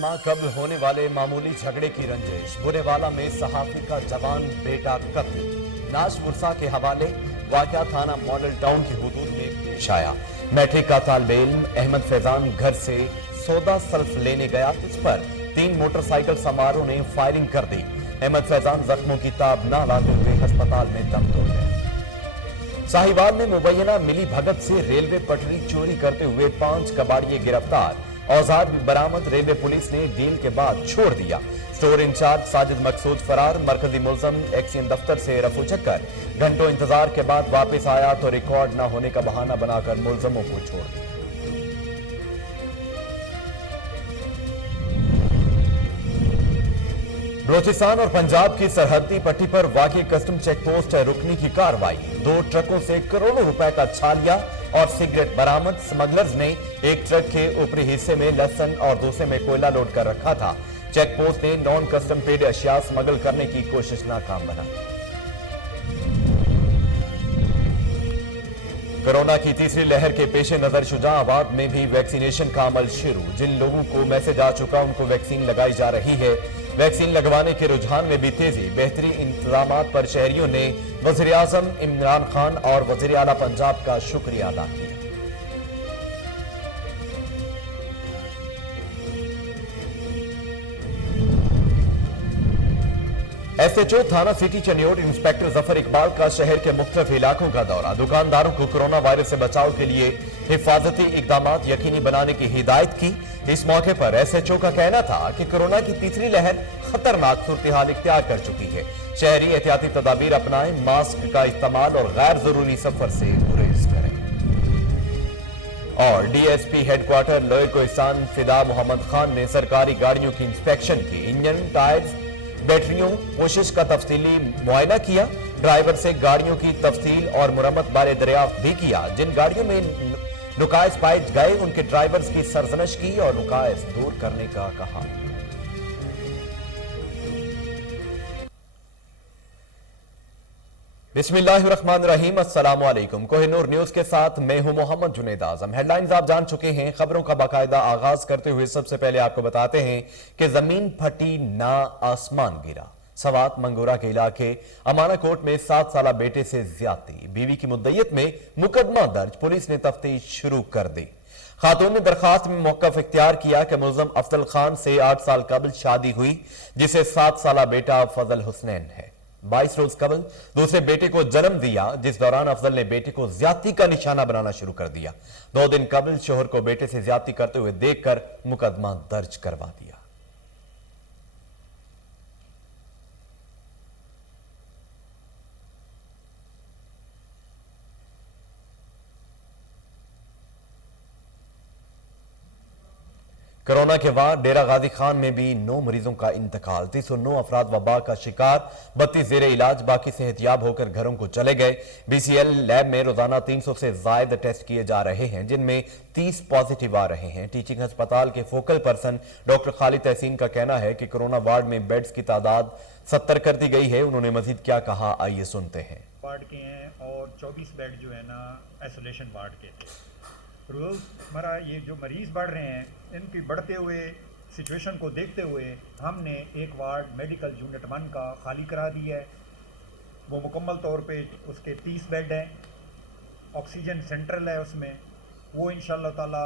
माह कब्ल होने वाले मामूली झगड़े की रंजिश, बुरेवाला में सहाफी का जवान बेटा कत्ल। नाश मुर्सा के हवाले वाकया थाना मॉडल टाउन की हुदूद में पेश आया। मैट्रिक का तालिब इल्म अहमद फैजान घर से सौदा सल्फ लेने गया, इस पर 3 मोटरसाइकिल सवारों ने फायरिंग कर दी। अहमद फैजान जख्मों की ताब न लाते हुए अस्पताल में दम तोड़ गए। साहिवाल में मुबैना मिली भगत से रेलवे पटरी चोरी करते हुए 5 कबाड़िए गिरफ्तार। औजार भी बरामद, रेलवे पुलिस ने डील के बाद छोड़ दिया। स्टोर इंचार्ज साजिद मकसूद फरार, मरकजी मुल्जम एक्सियन दफ्तर से रफू चक्कर। घंटों इंतजार के बाद वापस आया तो रिकॉर्ड न होने का बहाना बनाकर मुल्जमों को छोड़ दिया। बलूचिस्तान और पंजाब की सरहदी पट्टी पर वाक़ई कस्टम चेक पोस्ट रुकने की कार्रवाई। 2 ट्रकों से करोड़ों रुपए का छालिया और सिगरेट बरामद। स्मगलर्स ने एक ट्रक के ऊपरी हिस्से में लहसुन और दूसरे में कोयला लोड कर रखा था। चेक पोस्ट ने नॉन कस्टम पेड अशिया स्मगल करने की कोशिश नाकाम बना। कोरोना की तीसरी लहर के पेश नजर शुजाआबाद में भी वैक्सीनेशन का अमल शुरू। जिन लोगों को मैसेज आ चुका उनको वैक्सीन लगाई जा रही है। वैक्सीन लगवाने के रुझान में भी तेजी। बेहतरीन इंतजामात पर शहरियों ने वज़ीर आज़म इमरान खान और वज़ीर आला पंजाब का शुक्रिया अदा किया। एसएचओ थाना सिटी चनियोट इंस्पेक्टर जफर इकबाल का शहर के मुख्तलिफ इलाकों का दौरा। दुकानदारों को कोरोना वायरस से बचाव के लिए हिफाजती इकदामात यकीनी बनाने की हिदायत की। इस मौके पर एसएचओ का कहना था कि कोरोना की तीसरी लहर खतरनाक सूरत-ए-हाल इख्तियार कर चुकी है। शहरी एहतियाती तदाबीर अपनाएं, मास्क का इस्तेमाल और गैर जरूरी सफर से गुरेज करें। और डीएसपी हेडक्वार्टर लोअर कोहिस्तान फिदा मोहम्मद खान ने सरकारी गाड़ियों की इंस्पेक्शन की। इंजन, टायर्स, बैटरियों, कोशिश का तफसीली मुआयना किया। ड्राइवर से गाड़ियों की तफसील और मुरम्मत बारे दरियाफ्त भी किया। जिन गाड़ियों में नुकाइस पाए गए उनके ड्राइवर्स की सरजनश की और नुकाइस दूर करने का कहा। बिस्मिल्लाहिर्रहमानिर्रहीम, अस्सलाम वालेकुम। कोहिनूर न्यूज के साथ मैं हूं मोहम्मद जुनैद आजम। हेडलाइंस आप जान चुके हैं। खबरों का बाकायदा आगाज करते हुए सबसे पहले आपको बताते हैं कि जमीन फटी ना आसमान गिरा। सवात मंगोरा के इलाके अमाना कोट में 7 साला बेटे से ज्यादती, बीवी की मुद्दयत में मुकदमा दर्ज। पुलिस ने तफ्तीश शुरू कर दी। खातून ने दरखास्त में मौकफ इख्तियार किया कि मुल्जम अफजल खान से 8 साल कबल शादी हुई, जिसे 7 साला बेटा फजल हुसनैन है। 22 रोज कबल दूसरे बेटे को जन्म दिया, जिस दौरान अफजल ने बेटे को ज्यादती का निशाना बनाना शुरू कर दिया। 2 दिन कबल शोहर को बेटे से ज्यादती करते हुए देखकर मुकदमा दर्ज करवा दिया। कोरोना के बाद डेरा गाजी खान में भी 9 मरीजों का इंतकाल। 309 अफराद वबा का शिकार, 32 जेर इलाज, बाकी सेहतियाब होकर घरों को चले गए। बीसीएल लैब में रोजाना 300 से ज्यादा टेस्ट किए जा रहे हैं, जिनमें 30 पॉजिटिव आ रहे हैं। टीचिंग अस्पताल के फोकल पर्सन डॉक्टर खालिद तहसीन का कहना है कि कोरोना वार्ड में बेड्स की तादाद 70 कर दी गई है। उन्होंने मजीद क्या कहा, आइए सुनते हैं। वार्ड के हैं और 24 बेड जो है ना आइसोलेशन वार्ड के थे। रोज़मर्रा ये जो मरीज़ बढ़ रहे हैं, इनकी बढ़ते हुए सिचुएशन को देखते हुए हमने एक वार्ड मेडिकल यूनिट 1 का खाली करा दिया है। वो मुकम्मल तौर पे उसके 30 बेड हैं, ऑक्सीजन सेंट्रल है उसमें। वो इंशाअल्लाह ताला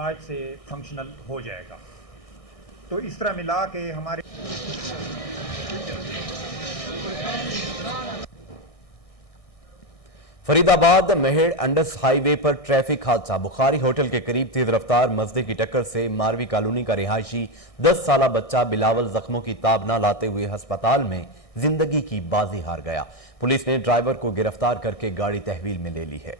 आज से फंक्शनल हो जाएगा। तो इस तरह मिला के हमारे फरीदाबाद मेहड़ अंडस हाईवे पर ट्रैफिक हादसा। बुखारी होटल के करीब तेज रफ्तार मजदे की टक्कर से मारवी कॉलोनी का रिहायशी 10 साला बच्चा बिलावल जख्मों की ताब न लाते हुए अस्पताल में जिंदगी की बाजी हार गया। पुलिस ने ड्राइवर को गिरफ्तार करके गाड़ी तहवील में ले ली है।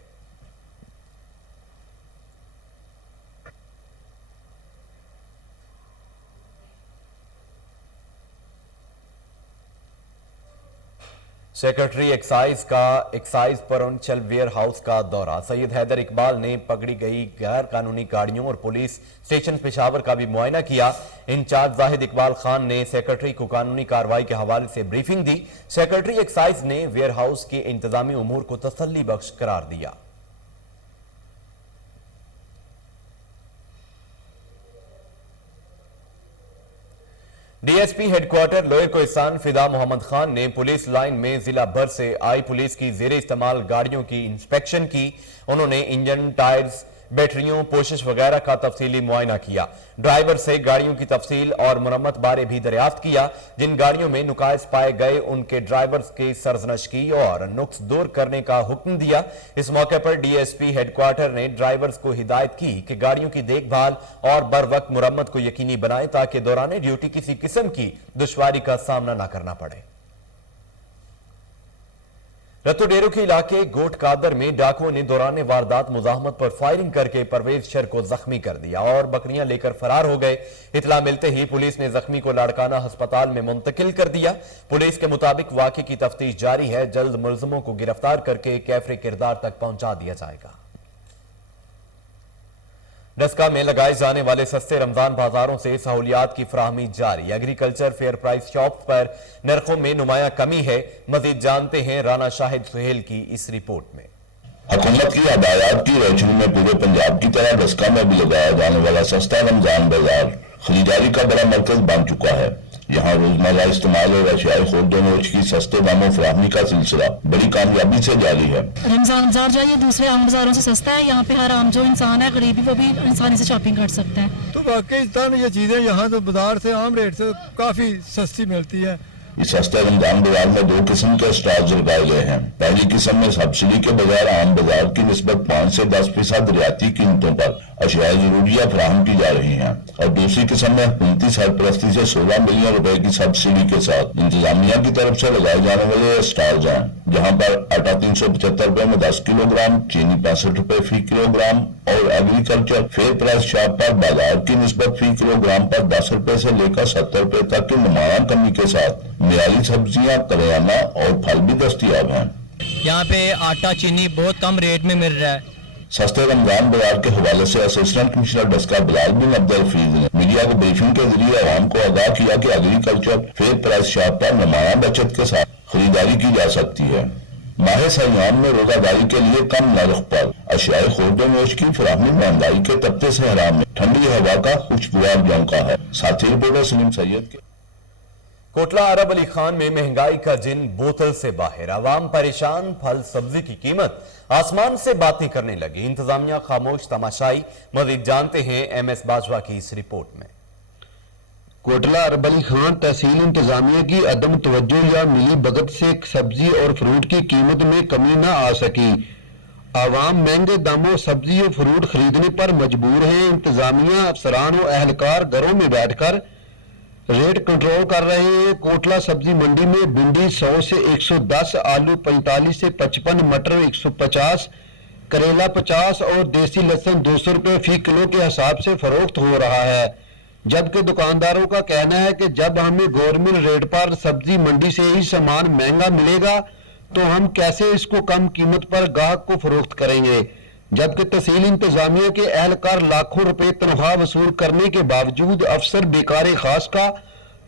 सेक्रेटरी एक्साइज परंचल वेयर हाउस का दौरा। सैयद हैदर इकबाल ने पकड़ी गई गैर कानूनी गाड़ियों और पुलिस स्टेशन पेशावर का भी मुआयना किया। इंचार्ज जाहिद इकबाल खान ने सेक्रेटरी को कानूनी कार्रवाई के हवाले से ब्रीफिंग दी। सेक्रेटरी एक्साइज ने वेयर हाउस के इंतजामी उमूर को तसल्ली बख्श करार दिया। डीएसपी हेडक्वार्टर लोअर कोहिस्तान फिदा मोहम्मद खान ने पुलिस लाइन में जिला भर से आई पुलिस की जेर इस्तेमाल गाड़ियों की इंस्पेक्शन की। उन्होंने इंजन, टायर्स, बैटरियों, पोशिश वगैरह का तफसीली मुआयना किया। ड्राइवर से गाड़ियों की तफसील और मुरम्मत बारे भी दरियाफ्त किया। जिन गाड़ियों में नुकाइस पाए गए उनके ड्राइवर्स की सरजनश की और नुक्स दूर करने का हुक्म दिया। इस मौके पर डीएसपी हेडक्वार्टर ने ड्राइवर्स को हिदायत की कि गाड़ियों की देखभाल और बर वक्त मुरम्मत को यकीनी बनाएं ताकि दौरान ड्यूटी किसी किस्म की दुश्वारी का सामना न करना पड़े। रत्तू डेरू के इलाके गोट कादर में डाकुओं ने दौरान वारदात मुजाहमत पर फायरिंग करके परवेज शर को जख्मी कर दिया और बकरियां लेकर फरार हो गए। इतला मिलते ही पुलिस ने जख्मी को लाड़काना अस्पताल में मुंतकिल कर दिया। पुलिस के मुताबिक वाक़े की तफ्तीश जारी है। जल्द मुलजमों को गिरफ्तार करके कैफरे किरदार तक पहुंचा दिया जाएगा। डस्का में लगाए जाने वाले सस्ते रमजान बाजारों से सहूलियात की फराहमी जारी। एग्रीकल्चर फेयर प्राइस शॉप पर नरखों में नुमाया कमी है। मजीद जानते हैं राना शाहिद सुहेल की इस रिपोर्ट में। हुकूमत की हदायत की रोशनी में पूरे पंजाब की तरह डस्का में भी लगाया जाने वाला सस्ता रमजान बाजार खरीदारी का बड़ा मरकज बन चुका है। यहाँ रोजमर्रा इस्तेमाल और अशियाए खुर्द-ओ-नोश की सस्ते दामों फराहमी का सिलसिला बड़ी कामयाबी से जारी है। रमजान बाजार जाइए, दूसरे आम बाजारों से सस्ता है। यहाँ पे हर आम जो इंसान है गरीबी वो भी आसानी से शॉपिंग कर सकता है। तो वाकई ये चीजें यहाँ तो बाजार से आम रेट से काफी सस्ती मिलती है। इस सस्ते रमजान बाजार में दो किस्म के स्टॉल्स लगाए गए हैं। पहली किस्म में सब्सिडी के बगैर आम बाजार की निस्बत 5 से 10% रियायती कीमतों पर अशियाए जरूरिया फराहम की जा रही हैं और दूसरी किस्म में हुकूमती सरपरस्ती से 16 मिलियन रुपए की सब्सिडी के साथ इंतजामिया की तरफ से लगाए जाने वाले स्टॉल्स हैं, जहाँ पर आटा 375 रुपए में 10 किलोग्राम, चीनी 65 रुपए फी किलोग्राम और एग्रीकल्चर फेयर प्राइस शॉप पर बाजार की निस्बत फी किलोग्राम पर 10 रुपए से लेकर 70 रुपए तक की नुमाया कमी के साथ मियारी सब्जियां, करियाना और फल भी दस्तयाब हैं। यहाँ पे आटा, चीनी बहुत कम रेट में मिल रहा है। सस्ते रमजान बाजार के हवाले से असिस्टेंट कमिश्नर डस्का बिलाल बिन अब्दुल हफीज ने मीडिया को ब्रीफिंग के जरिए आवाम को आगाह किया कि एग्रीकल्चर फेयर प्राइस शॉप पर नुमाया बचत के साथ खरीदारी की जा सकती है। माह सयाम में रोजादारी के लिए कम नर्ख पर अशियाए खुर्द-ओ-नोश की फराहमी महंगाई के तपते सहरा में ठंडी हवा का खुशबुदार झोंका है। साथी रिपोर्टर सलीम सैयद के कोटला अरब अली खान में महंगाई का जिन बोतल से बाहर, आवाम परेशान, फल सब्जी की कीमत आसमान से बातें करने लगी। इंतजामिया खामोश तमाशाई। मजीद जानते हैं एमएस बाजवा की इस रिपोर्ट में। कोटला अरब अली खान तहसील इंतजामिया की अदम तवज्जो या मिली भगत से सब्जी और फ्रूट की कीमत में कमी न आ सकी। आवाम महंगे दामों सब्जी और फ्रूट खरीदने पर मजबूर हैं। इंतजामिया अफसरान और अहलकार घरों में बैठकर रेट कंट्रोल कर रहे हैं। कोटला सब्जी मंडी में भिंडी 100 से 110, आलू 45 से 55, मटर 150, करेला 50 और देसी लहसुन 200 रुपए फी किलो के हिसाब से फरोख्त हो रहा है। जबकि दुकानदारों का कहना है कि जब हमें गवर्नमेंट रेट पर सब्जी मंडी से ही सामान महंगा मिलेगा तो हम कैसे इसको कम कीमत पर गाहक को फरोख्त करेंगे। जबकि तहसील इंतजामिया के एहलकार लाखों रुपए तनख्वाह वसूल करने के बावजूद अफसर बेकार खास का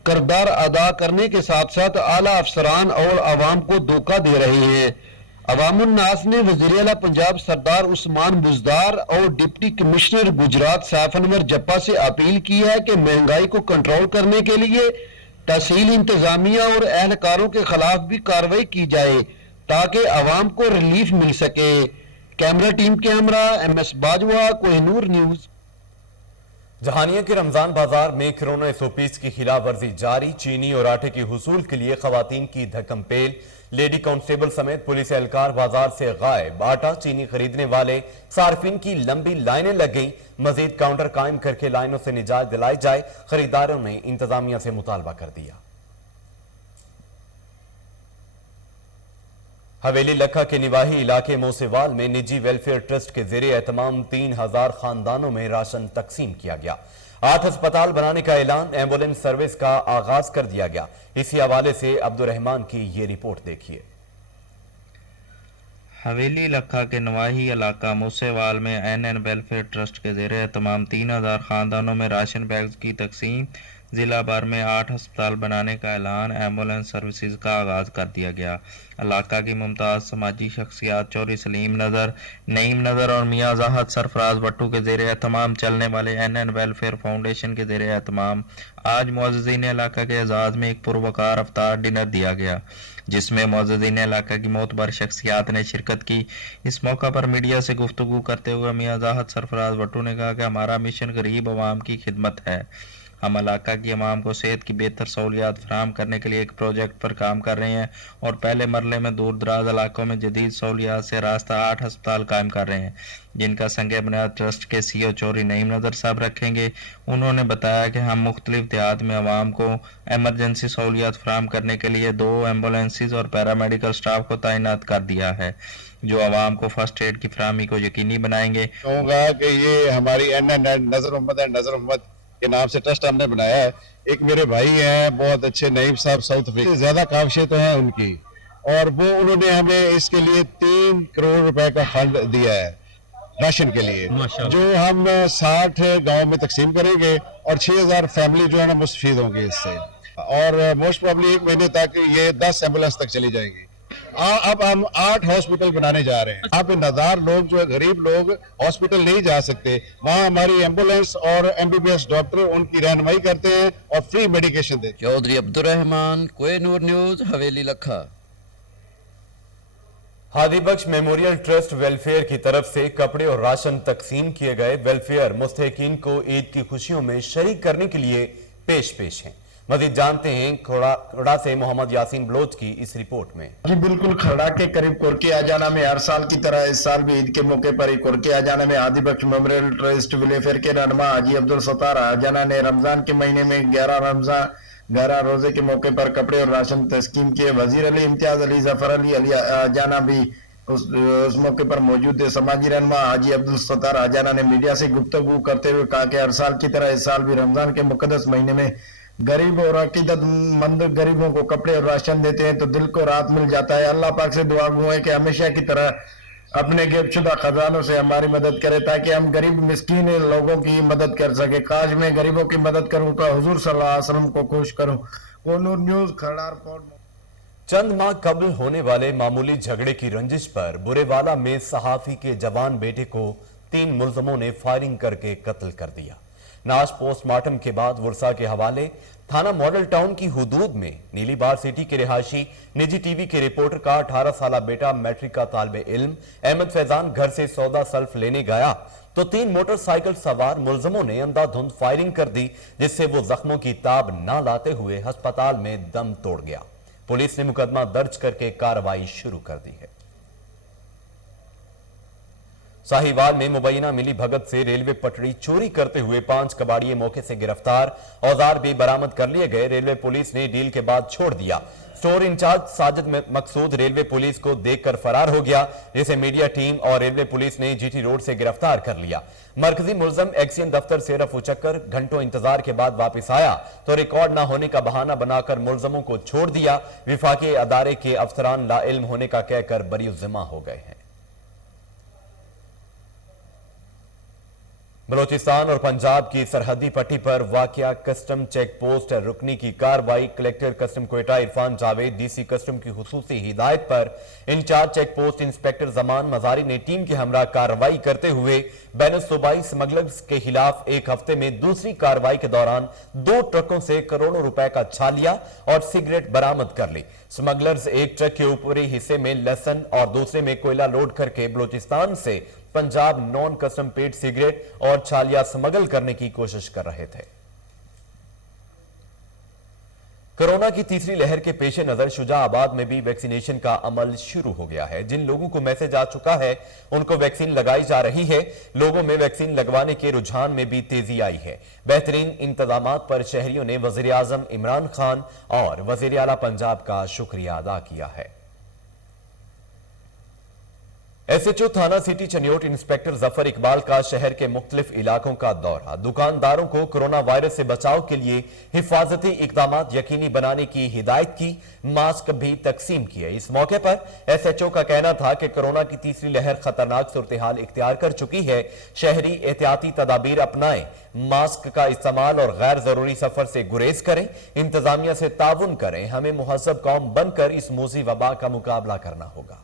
किरदार अदा करने के साथ साथ आला अफसरान और आवाम को धोखा दे रहे हैं। अवामुन नास ने वज़ीर आला पंजाब सरदार उस्मान बुज़दार और डिप्टी कमिश्नर गुजरात सैफ अनवर जप्पा से अपील की है कि महंगाई को कंट्रोल करने के लिए तहसील इंतजामिया और एहलकारों के खिलाफ भी कार्रवाई की जाए ताकि आवाम को रिलीफ मिल सके। कैमरा टीम के हमरा एमएस बाजवा, कोहिनूर न्यूज। जहानिया के रमजान बाजार में कोरोना SOPs की खिलाफ वर्जी जारी। चीनी और आटे की हुसूल के लिए खवातीन की धक्कमपेल। लेडी कांस्टेबल समेत पुलिस एहलकार बाजार से गायब। आटा चीनी खरीदने वाले सार्फिन की लंबी लाइनें लग गईं। मजीद काउंटर कायम करके लाइनों से निजात दिलाई जाए, खरीदारों ने इंतजामिया से मुतालबा कर दिया। हवेली लखा के निवाही इलाके मोसेवाल में निजी वेलफेयर ट्रस्ट के जेरे एहतमाम 3000 खानदानों में राशन तकसीम किया गया। 8 अस्पताल बनाने का ऐलान, एम्बुलेंस सर्विस का आगाज कर दिया गया। इसी हवाले से अब्दुल रहमान की ये रिपोर्ट देखिए। حویلی لکھا کے نواحی علاقہ موسیوال میں این ویلفیئر ٹرسٹ کے زیر اہتمام 3000 خاندانوں میں راشن بیگز کی تقسیم، ضلع بھر میں 8 ہسپتال بنانے کا اعلان، ایمبولینس سروسز کا آغاز کر دیا گیا۔ علاقہ کی ممتاز سماجی شخصیات چوری سلیم نظر، نعیم نظر اور میاں زاہد سرفراز بٹو کے زیر اہتمام چلنے والے این ویلفیئر فاؤنڈیشن کے زیر اہتمام آج معززین علاقہ کے اعزاز میں ایک پروقار افطار ڈنر دیا گیا، جس میں معززین علاقہ کی معتبر شخصیات نے شرکت کی۔ اس موقع پر میڈیا سے گفتگو کرتے ہوئے میاں زاہد سرفراز بٹو نے کہا کہ ہمارا مشن غریب عوام کی خدمت ہے۔ ہم علاقہ کی عوام کو صحت کی بہتر سہولیات فراہم کرنے کے لیے ایک پروجیکٹ پر کام کر رہے ہیں اور پہلے مرحلے میں دور دراز علاقوں میں جدید سہولیات سے راستہ 8 ہسپتال قائم کر رہے ہیں، جن کا سنگ بنیاد ٹرسٹ کے CEO چوری نعیم نظر صاحب رکھیں گے۔ انہوں نے بتایا کہ ہم مختلف دیہات میں عوام کو ایمرجنسی سہولیات فراہم کرنے کے لیے 2 ایمبولینسز اور پیرامیڈیکل سٹاف کو تعینات کر دیا ہے، جو عوام کو فرسٹ ایڈ کی فراہمی کو یقینی بنائیں گے۔ کہوں گا کہ یہ ہماری نظر محمد کے نام سے ٹرسٹ ہم نے بنایا ہے۔ ایک میرے بھائی ہیں بہت اچھے، نعیم صاحب، ساؤتھ افریقہ، زیادہ کاوشیں تو ہیں ان کی، اور وہ انہوں نے ہمیں اس کے لیے 3 کروڑ روپے کا فنڈ دیا ہے راشن کے لیے، جو ہم 60 گاؤں میں تقسیم کریں گے اور 6000 فیملی جو ہے نا مستفید ہوں گے اس سے، اور موسٹ پرابلی 1 مہینے تک یہ 10 ایمبولینس تک چلی جائیں گی۔ اب ہم 8 ہاسپٹل بنانے جا رہے ہیں۔ یہاں پہ نادار لوگ جو ہے، غریب لوگ ہاسپٹل نہیں جا سکتے، وہاں ہماری ایمبولینس اور MBBS ڈاکٹر ان کی رہنمائی کرتے ہیں اور فری میڈیکیشن دیتے ہیں۔ چودھری عبدالرحمان، کوہ نور نیوز، حویلی لکھا۔ ہادی بخش میموریل ٹرسٹ ویلفیئر کی طرف سے کپڑے اور راشن تقسیم کیے گئے۔ ویلفیئر مستحقین کو عید کی خوشیوں میں شریک کرنے کے لیے پیش ہیں۔ مزید جانتے ہیں کھڑا سے محمد یاسین بلوچ کی اس رپورٹ میں۔ جی بالکل، کھڑا کے قریب کورکی آجانہ میں ہر سال کی طرح اس سال بھی عید کے موقع پر ہی کورکی آجانہ میں ہادی بخش میموریل ٹرسٹ ویلفیئر کے رہنما حاجی عبدالستار آجانہ نے رمضان کے مہینے میں 11 روزے کے موقع پر کپڑے اور راشن تقسیم کیے۔ وزیر علی امتیاز علی ظفر علی آجانہ بھی اس موقع پر موجود تھے۔ سماجی رہنما حاجی عبدالستار آجانہ نے میڈیا سے گفتگو کرتے ہوئے کہا کہ ہر سال کی طرح اس سال بھی رمضان کے مقدس مہینے میں غریب اور عقیدت مند غریبوں کو کپڑے اور راشن دیتے ہیں تو دل کو راحت مل جاتا ہے۔ اللہ پاک سے دعا گو ہے کہ ہمیشہ کی طرح اپنے غیب شدہ خزانوں سے ہماری مدد کرے تاکہ ہم غریب مسکین لوگوں کی مدد کر سکے۔ کاش میں غریبوں کی مدد کروں تو حضور صلی اللہ علیہ وسلم کو خوش کروں۔ کوہ نور نیوز، کھڑا رپورٹ۔ چند ماہ قبل ہونے والے معمولی جھگڑے کی رنجش پر برے والا میں صحافی کے جوان بیٹے کو 3 ملزموں نے فائرنگ کر کے قتل کر دیا۔ نعش پوسٹ مارٹم کے بعد ورثا کے حوالے تھانہ ماڈل ٹاؤن کی حدود میں نیلی بار سٹی کے رہائشی نجی ٹی وی کے رپورٹر کا 18 سالہ بیٹا میٹرک کا طالب علم احمد فیضان گھر سے سودا سلف لینے گیا تو 3 موٹر سائیکل سوار ملزموں نے اندھا دھند فائرنگ کر دی، جس سے وہ زخموں کی تاب نہ لاتے ہوئے ہسپتال میں دم توڑ گیا۔ پولیس نے مقدمہ درج کر کے کارروائی شروع کر دی ہے۔ ساہیوال میں مبینہ ملی بھگت سے ریلوے پٹڑی چوری کرتے ہوئے 5 کباڑیے موقع سے گرفتار، اوزار بھی برآمد کر لیے گئے۔ ریلوے پولیس نے ڈیل کے بعد چھوڑ دیا۔ سٹور انچارج ساجد مقصود ریلوے پولیس کو دیکھ کر فرار ہو گیا، جسے میڈیا ٹیم اور ریلوے پولیس نے GT روڈ سے گرفتار کر لیا۔ مرکزی ملزم ایکسین دفتر سے رفع چکر گھنٹوں انتظار کے بعد واپس آیا تو ریکارڈ نہ ہونے کا بہانہ بنا کر ملزموں کو چھوڑ دیا۔ وفاقی ادارے کے افسران لا علم ہونے کا کہہ کر بری الذمہ ہو گئے ہیں۔ بلوچستان اور پنجاب کی سرحدی پٹی پر واقع کسٹم چیک پوسٹ رکنے کی کارروائی۔ Collector custom Quetta Irfan Javed DC custom کی خصوصی ہدایت پر انچارج چیک پوسٹ انسپیکٹر زمان مزاری نے ٹیم کے ہمراہ کارروائی کرتے ہوئے بین الصوبائی سمگلرز کے خلاف ایک ہفتے میں دوسری کارروائی کے دوران 2 ٹرکوں سے کروڑوں روپے کا چھالیا اور سگریٹ برآمد کر لی۔ سمگلرز ایک ٹرک کے اوپری حصے میں لہسن اور دوسرے میں کوئلہ لوڈ کر کے بلوچستان سے پنجاب نون کسٹم پیڈ سگریٹ اور چھالیا سمگل کرنے کی کوشش کر رہے تھے۔ کورونا کی تیسری لہر کے پیش نظر شجاع آباد میں بھی ویکسینیشن کا عمل شروع ہو گیا ہے۔ جن لوگوں کو میسج آ چکا ہے ان کو ویکسین لگائی جا رہی ہے۔ لوگوں میں ویکسین لگوانے کے رجحان میں بھی تیزی آئی ہے۔ بہترین انتظامات پر شہریوں نے وزیر اعظم عمران خان اور وزیر اعلیٰ پنجاب کا شکریہ ادا کیا ہے۔ एसएचओ थाना सिटी चनियोट इंस्पेक्टर जफर इकबाल का शहर के मुख्तलिफ इलाकों का दौरा। दुकानदारों को कोरोना वायरस से बचाव के लिए हिफाजती इकदामात यकीनी बनाने की हिदायत की, मास्क भी तकसीम किए। इस मौके पर एसएचओ का कहना था कि कोरोना की तीसरी लहर खतरनाक सूरत-ए-हाल इख्तियार कर चुकी है। शहरी एहतियाती तदाबीर अपनाएं, मास्क का इस्तेमाल और गैर जरूरी सफर से गुरेज करें, इंतजामिया से ताउन करें। हमें मुहज़्ज़ब कौम बनकर इस मूसी वबा का मुकाबला करना होगा।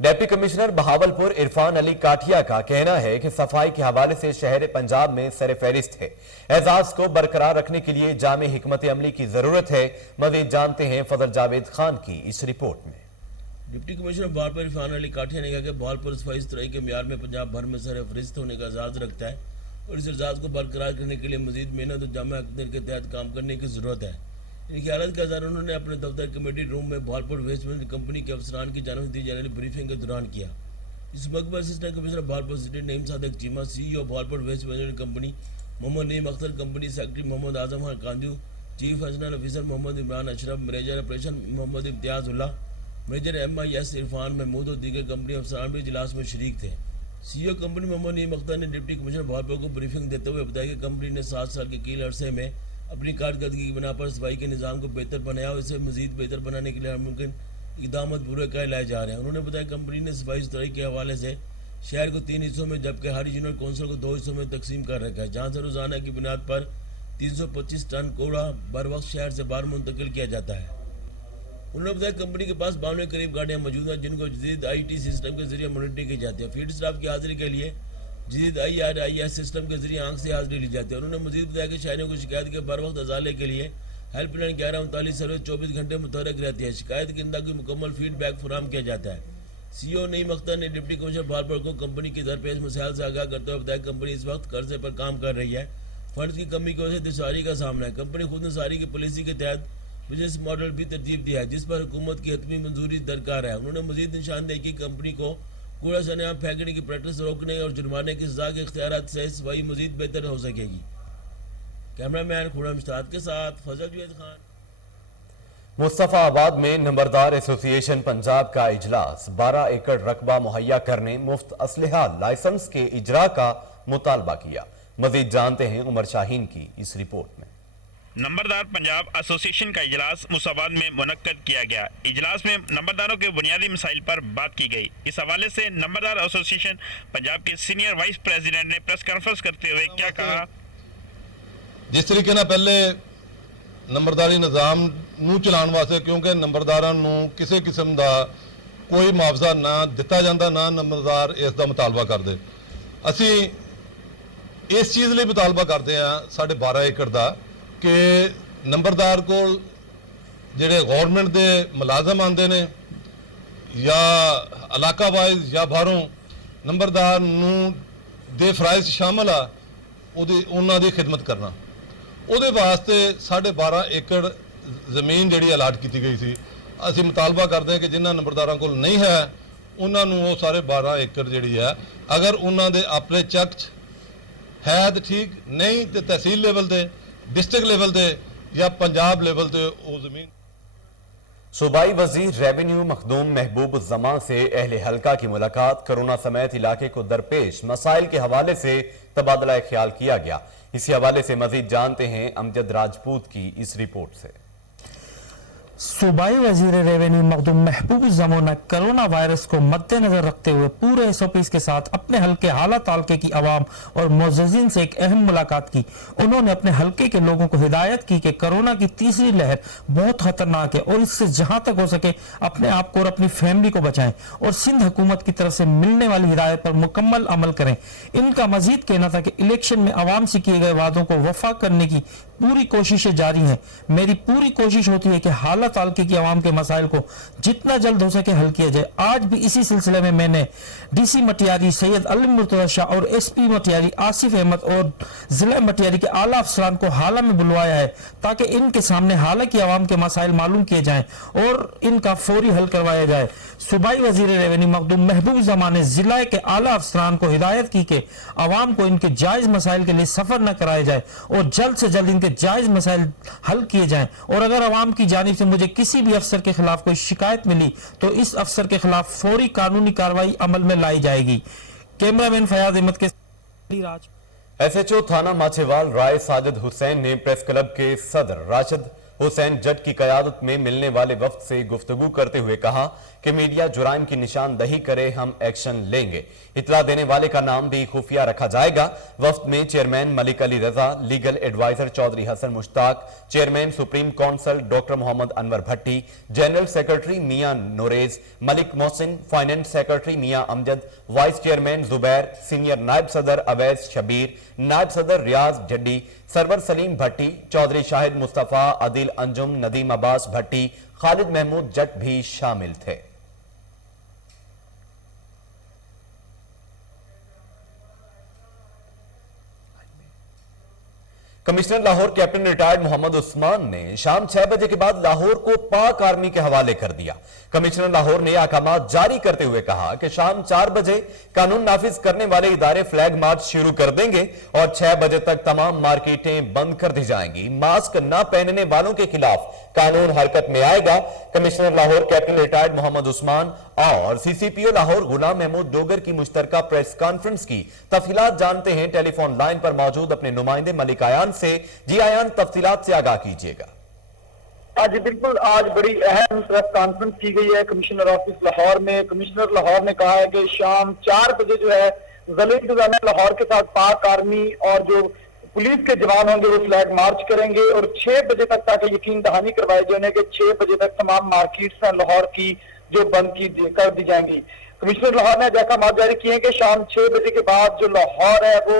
डिप्टी कमिश्नर बहावलपुर इरफान अली काठिया का कहना है कि सफाई के हवाले से शहर पंजाब में सरफहरिस्त है। एजाज को बरकरार रखने के लिए जामे हिकमत अमली की जरूरत है। मजीद जानते हैं फजल जावेद खान की इस रिपोर्ट में। डिप्टी कमिश्नर बहावलपुर इरफान अली काठिया ने कहा कि बहावलपुर सफाई सुथराई के म्यार में पंजाब भर में सरफहरिस्त होने का एजाज रखता है और इस एजाज को बरकरार करने के लिए मजीद मेहनत और जामा अक़दर के तहत काम करने की जरूरत है। इनकी हालत का इज़हार उन्होंने अपने दफ्तर कमेटी रूम में बहावलपुर वेस्ट मैनेजमेंट कंपनी के अफसरान की जानिब से दी जाने वाली ब्रीफिंग के दौरान किया। इस मौके पर assistant commissioner Bahawalpur city Naeem Sadiq Cheema, CEO Bahawalpur waste management company Muhammad Naeem Akhtar, company secretary Muhammad Azam Khan Kanju, chief functional officer Muhammad Imran Ashraf, manager operation Muhammad Imtiaz Ullah, manager MIS Irfan Mahmood और दीगर कंपनी अफसरान भी इजलास में शरीक थे। CEO कंपनी मोहम्मद नईम अख्तर ने डिप्टी कमिश्नर बहावलपुर को ब्रीफिंग देते हुए बताया कि कंपनी ने 7 साल के कील अरसे में अपनी कारकर्दगी की बिना पर सफाई के निज़ाम को बेहतर बनाया और इसे मजीद बेहतर बनाने के लिए मुमकिन इक़दाम पूरे कर लाए जा रहे हैं। उन्होंने बताया कंपनी ने सफाई सुथराई के हवाले से शहर को 3 हिस्सों में जबकि हर यूनिट कौंसिल को 2 हिस्सों में तकसीम कर रखा है, जहाँ से रोजाना की बुनियाद पर 325 टन कूड़ा बर वक्त शहर से बाहर मुंतकिल किया जाता है। उन्होंने बताया कंपनी के पास 92 करीब गाड़ियाँ मौजूद हैं जिनको जदीद IT सिस्टम के जरिए मॉनिटरिंग की जाती है। फील्ड स्टाफ की हाजिरी के लिए जदीद IRIS सिस्टम के जरिए आंख से हाजिरी ली जाती है। उन्होंने मजीद बताया कि शहरियों की शिकायत के बर वक्त अजाले के लिए हेल्पलाइन 1139 सर्विस 24 घंटे मुतहरक रहती है। शिकायत किंदा की मुकम्मल फीडबैक फराहम किया जाता है। CEO नईम अख्तर ने डिप्टी कमिश्नर बहावलपुर को कंपनी की दरपेश मसाइल से आगाह करते हुए बताया कंपनी इस वक्त कर्जे पर काम कर रही है। फंड की कमी की वजह से दिशारी का सामना है। कंपनी खुद निसारी की पॉलिसी के तहत बिजनेस मॉडल भी तरतीब दिया है जिस पर हुकूमत की हतमी मंजूरी दरकार है। उन्होंने मजीद निशानदेही की कंपनी को कूड़ा सरेआम फेंकने की प्रैक्टिस रोकने और जुर्माने की सजा के इख्तियारात से सफाई मजीद बेहतर हो सकेगी। कैमरामैन खुर्रम मुश्ताक के साथ फजल जावेद खान। मुस्तफाबाद में नंबरदार एसोसिएशन पंजाब का इजलास 12 एकड़ रकबा मुहैया करने, मुफ्त असलहा लाइसेंस के इजरा का मुतालबा किया। मजीद जानते हैं उमर शाहीन की इस रिपोर्ट में। नंबरदार पंजाब एसोसिएशन का इजलास मुसाबाद में मुनक्कद किया गया। इजलास में नंबरदारों के बुनियादी मसाइल पर बात की गई। इस हवाले से नंबरदार एसोसिएशन पंजाब के सीनियर वाइस प्रेसिडेंट ने प्रेस कॉन्फ्रेंस करते हुए क्या कहा। जिस तरीके ना पहले नंबरदारी निज़ाम ਨੂੰ ਚਲਾਉਣ ਵਾਸਤੇ ਕਿਉਂਕਿ ਨੰਬਰਦਾਰਾਂ ਨੂੰ ਕਿਸੇ ਕਿਸਮ ਦਾ ਕੋਈ ਮੁਆਵਜ਼ਾ ਨਾ ਦਿੱਤਾ ਜਾਂਦਾ, ਨਾ ਨੰਬਰਦਾਰ ਇਸ ਦਾ ਮੁਤਾਲਬਾ ਕਰਦੇ। ਅਸੀਂ ਇਸ ਚੀਜ਼ ਲਈ ਮੁਤਾਲਬਾ ਕਰਦੇ ਆ 12.5 ਏਕੜ ਦਾ ਕਿ ਨੰਬਰਦਾਰ ਕੋਲ ਜਿਹੜੇ ਗਵਰਨਮੈਂਟ ਦੇ ਮੁਲਾਜ਼ਮ ਆਉਂਦੇ ਨੇ ਜਾਂ ਇਲਾਕਾ ਵਾਈਜ਼ ਜਾਂ ਬਾਹਰੋਂ ਨੰਬਰਦਾਰ ਨੂੰ ਦੇ ਫਰਾਇਜ਼ ਸ਼ਾਮਲ ਆ ਉਹਨਾਂ ਦੀ ਖਿਦਮਤ ਕਰਨਾ। ਉਹਦੇ ਵਾਸਤੇ 12.5 ਏਕੜ ਜ਼ਮੀਨ ਜਿਹੜੀ ਅਲਾਟ ਕੀਤੀ ਗਈ ਸੀ। ਅਸੀਂ ਮੁਤਾਲਬਾ ਕਰਦੇ ਹਾਂ ਕਿ ਜਿਨ੍ਹਾਂ ਨੰਬਰਦਾਰਾਂ ਕੋਲ ਨਹੀਂ ਹੈ ਉਹਨਾਂ ਨੂੰ ਉਹ ਸਾਰੇ 12 ਏਕੜ ਜਿਹੜੀ ਹੈ ਅਗਰ ਉਹਨਾਂ ਦੇ ਆਪਣੇ ਚੱਕ 'ਚ ਹੈ ਤਾਂ ਠੀਕ, ਨਹੀਂ ਤੇ ਤਹਿਸੀਲ ਲੈਵਲ ਤੇ, डिस्ट्रिक्ट लेवल दे या पंजाब लेवल ते वो जमीन। सूबाई वजीर रेवेन्यू मखदूम महबूब जमा से अहले हल्का की मुलाकात, कोरोना समेत इलाके को दरपेश मसाइल के हवाले से तबादला ख्याल किया गया। इसी हवाले से मजीद जानते हैं अमजद राजपूत की इस रिपोर्ट से। सूबाई वजीर रेवेन्यू मखदूम महबूब जमा ने कोरोना वायरस को मद्देनजर रखते हुए पूरे SOPs के साथ अपने हल्के हालात तालके की आवाम और मुअज़्ज़िज़ीन से एक अहम मुलाकात की। उन्होंने अपने हल्के के लोगों को हिदायत की कि कोरोना की तीसरी लहर बहुत खतरनाक है और इससे जहां तक हो सके अपने आप को और अपनी फैमिली को बचाएं और सिंध हुकूमत की तरफ से मिलने वाली हिदायत पर मुकम्मल अमल करें। इनका मजीद कहना था कि इलेक्शन में आवाम से किए गए वादों को वफा करने की पूरी कोशिशें जारी हैं। मेरी पूरी कोशिश होती है कि हालत तालके की आवाम के मसाइल को जितना जल्द हो सके हल किया जाए। आज भी इसी सिलसिले में मैंने DC मटियारी सैयद अली मुर्तज़ा शाह और SP मटियारी आसिफ अहमद और जिला मटियारी के आला अफसरान को हाला में बुलवाया है ताकि इनके सामने हाला की आवाम के मसाइल मालूम किए जाएं और इनका फौरी हल करवाया जाए। सूबाई वजीर रेवेन्यू मखदूम महबूब जमा ने जिला के आला अफसरान को हिदायत की कि आवाम को इनके जायज मसाइल के लिए सफर न कराया जाए और जल्द से जल्द इनके जायज मसाइल हल किए जाएं और अगर आवाम की जानिब से मुझे मुझे किसी भी अफसर के खिलाफ कोई शिकायत मिली तो इस अफसर के खिलाफ फौरी कानूनी कार्रवाई अमल में लाई जाएगी। कैमरामैन फयाज अहमद के राज। एसएचओ थाना माछेवाल राय साजिद हुसैन ने प्रेस क्लब के सदर राशिद हुसैन जट की क़यादत में मिलने वाले वफ्द से गुफ्तगू करते हुए कहा कि मीडिया जुराइम की निशानदही करे, हम एक्शन लेंगे। इतला देने वाले का नाम भी खुफिया रखा जाएगा। वफ्द में chairman Malik Ali Raza, legal adviser Chaudhry Hassan Mushtaq, chairman supreme council doctor Muhammad Anwar Bhatti, general secretary Mian Noraiz, Malik Mohsin, finance secretary Mian Amjad, vice chairman Zubair, senior नायब सदर अवैस शबीर, नायब सदर रियाज जड्डी, सरवर सलीम भट्टी, चौधरी शाहिद मुस्तफा, आदिल अंजुम, नदीम अब्बास भट्टी, खालिद महमूद जट भी शामिल थे। Commissioner Lahore captain retired Mohammad Usman ने शाम 6 बजे के बाद लाहौर को पाक आर्मी के हवाले कर दिया। कमिश्नर लाहौर ने अहकामात जारी करते हुए कहा कि शाम 4 बजे कानून नाफिज करने वाले इदारे फ्लैग मार्च शुरू कर देंगे और 6 बजे तक तमाम मार्केटें बंद कर दी जाएंगी। मास्क न पहनने वालों के खिलाफ कानून हरकत में आएगा। Commissioner Lahore captain retired Mohammad Usman और सीसीपीओ लाहौर गुलाम महमूद डोगर की मुश्तरका प्रेस कॉन्फ्रेंस की तफसीलात जानते हैं टेलीफोन लाइन पर मौजूद अपने नुमाइंदे मलिक आयान से। जी आयान, तफसीलात से आगाह कीजिएगा। जी बिल्कुल, आज बड़ी अहम प्रेस कॉन्फ्रेंस की गई है कमिश्नर ऑफिस लाहौर में। कमिश्नर लाहौर ने कहा है कि शाम 4 बजे जो है ज़लील इंतजामिया लाहौर के साथ पाक आर्मी और जो पुलिस के जवान होंगे वो फ्लैग मार्च करेंगे और 6 बजे तक ताकि यकीन दहानी करवाई जाने के 6 बजे तक तमाम मार्केट्स हैं लाहौर की जो बंद कर दी जाएंगी। कमिश्नर लाहौर ने जैसा मार्ग जारी किए कि शाम 6 बजे के बाद जो लाहौर है वो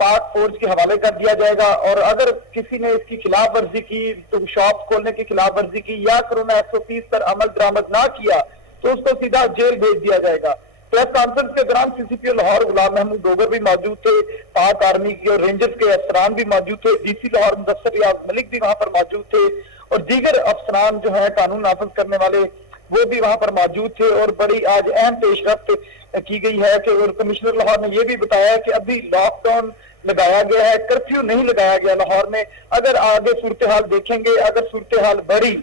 पाक फोर्स के हवाले कर दिया जाएगा और अगर किसी ने इसकी खिलाफ वर्जी की तो शॉप खोलने की खिलाफ वर्जी की या कोरोना SOPs पर अमल दरामद ना किया तो उसको सीधा जेल भेज दिया जाएगा। प्रेस कॉन्फ्रेंस के दौरान सीसीपीओ लाहौर गुलाम महमूद डोगर भी मौजूद थे, पाक आर्मी की और रेंजर्स के अफसरान भी मौजूद थे, डीसी लाहौर मुदस्सर रियाज मलिक भी वहां पर मौजूद थे और दीगर अफसरान जो है कानून नाफिज करने वाले वो भी वहां पर मौजूद थे। और बड़ी आज अहम पेशरफ्त की गई है कि और कमिश्नर लाहौर ने यह भी बताया कि अभी लॉकडाउन लगाया गया है, कर्फ्यू नहीं लगाया गया लाहौर में। अगर आगे सूरत हाल देखेंगे, अगर सूरत हाल बढ़ी,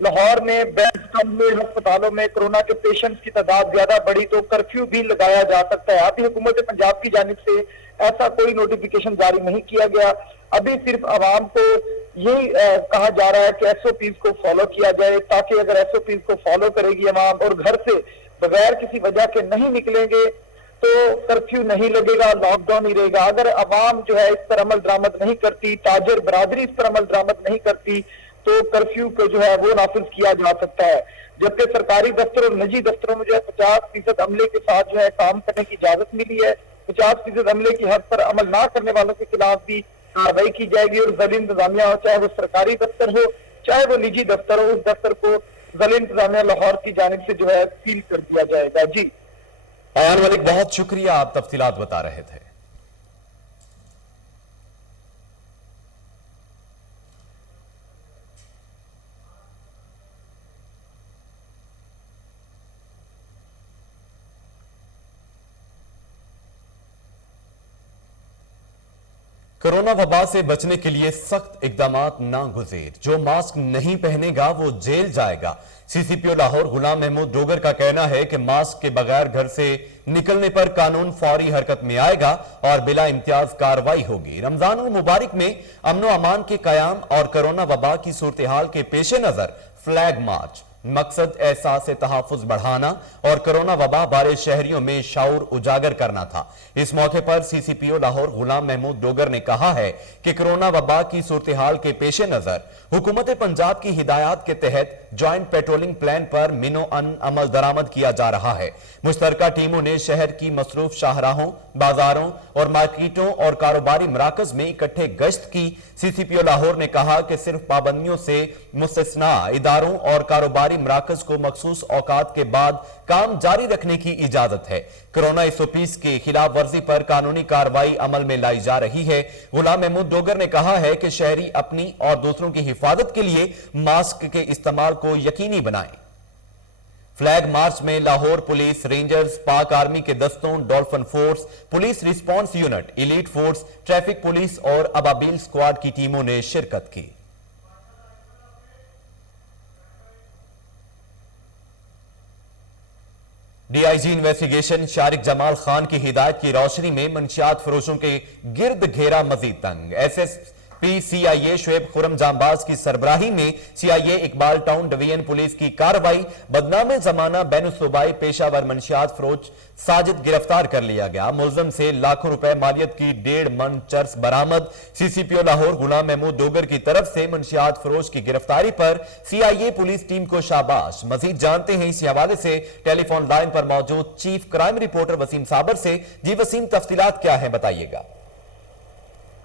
लाहौर में बेड्स कम हुए, अस्पतालों में कोरोना के पेशेंट्स की तादाद ज्यादा बढ़ी तो कर्फ्यू भी लगाया जा सकता है। अभी हुकूमत पंजाब की जानिब से ऐसा कोई नोटिफिकेशन जारी नहीं किया गया। अभी सिर्फ आवाम को यही कहा जा रहा है कि SOPs को फॉलो किया जाए ताकि अगर SOPs को फॉलो करेगी आवाम और घर से बगैर किसी वजह के नहीं निकलेंगे तो कर्फ्यू नहीं लगेगा, लॉकडाउन ही रहेगा। अगर अवाम जो है इस पर अमल दरामद नहीं करती, ताजर बरादरी इस पर अमल दरामद नहीं करती तो कर्फ्यू को जो है वो नाफिज किया जा सकता है। जबकि सरकारी दफ्तर और निजी दफ्तरों में जो है 50% अमले के साथ जो है काम करने की इजाजत मिली है। 50% अमले की हद पर अमल ना करने वालों के खिलाफ भी कार्रवाई की जाएगी और ज़लील इंतजामिया हो, चाहे वो सरकारी दफ्तर हो चाहे वो निजी दफ्तर हो, उस दफ्तर को ज़लील इंतजामिया लाहौर की जानिब से जो है सील कर दिया जाएगा। जी आयान मलिक, बहुत शुक्रिया, आप तफसीलात बता रहे थे। कोरोना वबा से बचने के लिए सख्त इकदामात ना गुज़ेर, जो मास्क नहीं पहनेगा वो जेल जाएगा। सीसीपीओ लाहौर गुलाम महमूद डोगर का कहना है कि मास्क के बगैर घर से निकलने पर कानून फौरी हरकत में आएगा और बिला इम्तियाज कार्रवाई होगी। रमजान मुबारक में अमन व अमान के कयाम और कोरोना वबा की सूरत हाल के पेश नजर फ्लैग मार्च, मकसद एहसास तहफ़्फ़ुज़ बढ़ाना और कोरोना वबा बारे शहरियों में शऊर उजागर करना था। इस मौके पर सीसीपीओ लाहौर गुलाम महमूद डोगर ने कहा है कि कोरोना वबा की सूरत हाल के पेश नजर हुकूमत पंजाब की हिदायत के तहत ज्वाइंट पेट्रोलिंग प्लान पर मिनो अमल दरामद किया जा रहा है। मुश्तरका टीमों ने शहर की मसरूफ शाहराहों, बाजारों और मार्केटों और कारोबारी मराकज में इकट्ठे गश्त की। सीसीपीओ लाहौर ने कहा कि सिर्फ पाबंदियों से मुस्तस्ना इदारों और कारोबारी मराकज को मखसूस औकात के बाद काम जारी रखने की इजाजत है। कोरोना SOPs के खिलाफ वर्जी पर कानूनी कार्रवाई अमल में लाई जा रही है। गुलाम महमूद डोगर ने कहा है कि शहरी अपनी और दूसरों की हिफाजत के लिए मास्क के इस्तेमाल को यकीनी बनाएं। फ्लैग मार्च में लाहौर पुलिस, रेंजर्स, पाक आर्मी के दस्तों, dolphin force, police response unit, elite force, traffic police और अबाबिल स्क्वाड की टीमों ने शिरकत की। DIG इन्वेस्टिगेशन शारिक जमाल खान की हिदायत की रोशनी में मंशियात फरोशों के गिर्द घेरा मजीद तंग। SSP CIA शुएब खुरम जांबाज की सरबराही में CIA Iqbal town division police की कार्रवाई। बदनामे जमाना बैनुसूबाई पेशावर मंशियात फरोश साजिद गिरफ्तार कर लिया गया। मुलजम से लाखों रुपए मालियत की 1.5 मन चर्स बरामद। CCPO लाहौर गुलाम महमूद डोगर की तरफ से मंशियात फरोश की गिरफ्तारी पर CIA पुलिस टीम को शाबाश। मजीद जानते हैं इस हवाले से टेलीफोन लाइन पर मौजूद चीफ क्राइम रिपोर्टर वसीम साबर से। जी वसीम, तफसीलात क्या है बताइएगा।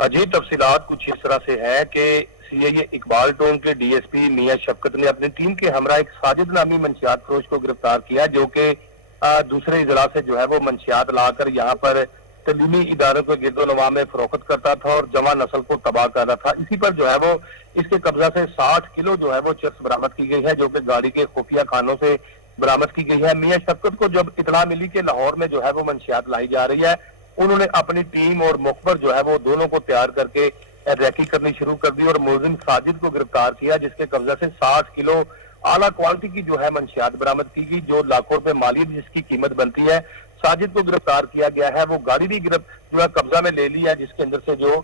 जी तफसीलात कुछ इस तरह से है कि CIA इकबाल टाउन के DSP मियां शफकत ने अपनी टीम के हमरा एक साजिद नामी मंशियात फरोश को गिरफ्तार किया, जो कि दूसरे इजला से जो है वो मंशियात लाकर यहाँ पर तलीमी इदारों के गिरदोनवा में फरोख्त करता था और जमा नस्ल को तबाह कर रहा था। इसी पर जो है वो इसके कब्जा से 60 किलो जो है वो चर्स बरामद की गई है, जो कि गाड़ी के खुफिया खानों से बरामद की गई है। मियां शफकत को जब इतला मिली कि लाहौर में जो है वो मंशियात लाई जा रही है, उन्होंने अपनी टीम और मुखबर जो है वो दोनों को तैयार करके रैकी करनी शुरू कर दी और मुलजिम साजिद को गिरफ्तार किया, जिसके कब्जा से 60 किलो आला क्वालिटी की जो है मंशियात बरामद की गई, जो लाखों रुपए मालियत जिसकी कीमत बनती है। साजिद को गिरफ्तार किया गया है। वो गाड़ी भी जो है कब्जा में ले ली है, जिसके अंदर से जो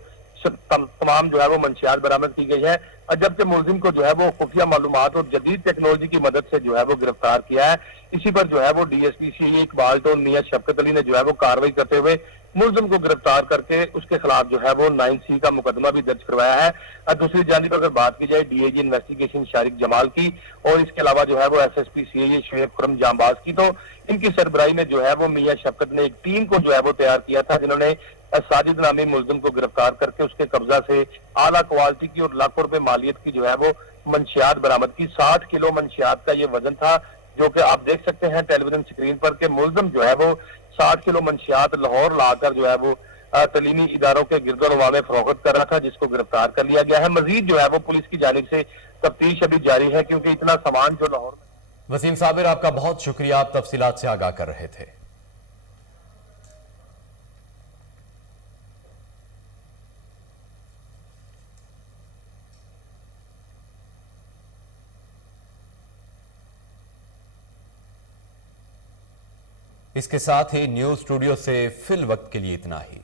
तमाम जो है वो मंशियात बरामद की गई है। जबकि मुलजिम को जो है वो खुफिया मालूमात और जदीद टेक्नोलॉजी की मदद से जो है वो गिरफ्तार किया है। इसी पर जो है वो DSP CIA इकबाल टाउन मियां शफकत अली ने जो है वो कार्रवाई करते हुए मुलजिम को गिरफ्तार करके उसके खिलाफ जो है वो 9C का मुकदमा भी दर्ज करवाया है। दूसरी जानिब अगर बात की जाए DIG इन्वेस्टिगेशन शारिक जमाल की और इसके अलावा जो है वो SSP CIA शुएब खुरम जांबाज की, तो इनकी सरबराही में जो है वो मियां शफकत ने एक टीम को जो है वो तैयार किया था, जिन्होंने साजिद नामी मुलजिम को गिरफ्तार करके उसके कब्जा से आला क्वालिटी की और लाखों रुपए मालियत की जो है वो मंशियात बरामद की। 60 किलो मंशियात का ये वजन था, जो कि आप देख सकते हैं टेलीविजन स्क्रीन पर के मुलजिम जो है वो 60 किलो मंशियात लाहौर लाकर जो है वो तलीमी इदारों के गिरदोनवा में फरोख्त कर रहा था, जिसको गिरफ्तार कर लिया गया है। मजीद जो है वो पुलिस की जानिब से तफ्तीश अभी जारी है, क्योंकि इतना सामान जो लाहौर में। वसीम साबिर, आपका बहुत शुक्रिया, आप तफसीलात से आगाह कर रहे थे। इसके साथ ही न्यूज स्टूडियो से फिल वक्त के लिए इतना ही।